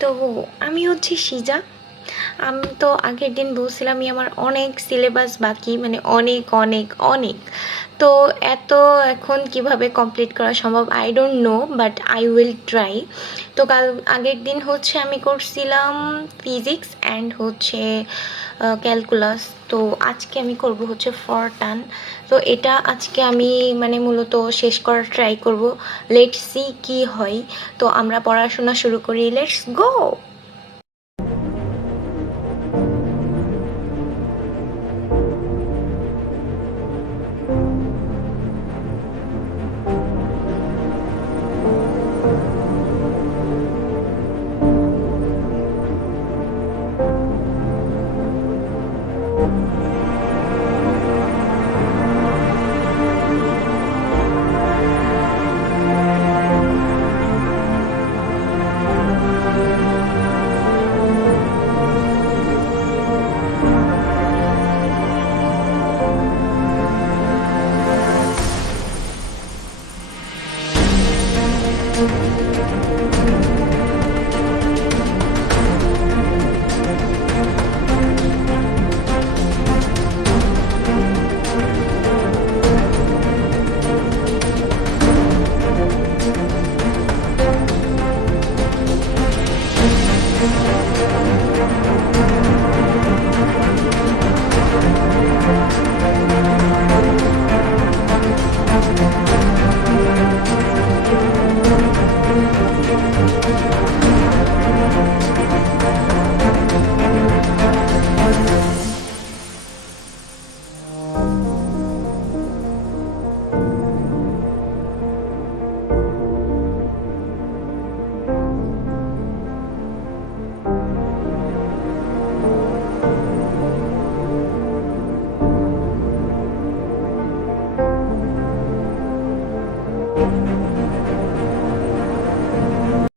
তো আমি হচ্ছে সিজা। আমি তো আগের দিন বলছিলামই আমার অনেক সিলেবাস বাকি, মানে অনেক অনেক অনেক। তো এত এখন কিভাবে কমপ্লিট করা সম্ভব I don't know, but I will try. তো আগের দিন হচ্ছে আমি করছিলাম ফিজিক্স অ্যান্ড হচ্ছে ক্যালকুলাস। তো আজকে আমি করব হচ্ছে ফরটান। তো এটা আজকে আমি মানে মূলত শেষ করার ট্রাই করব। লেটস সি কি হয়। তো আমরা পড়াশোনা শুরু করি, লেটস গো।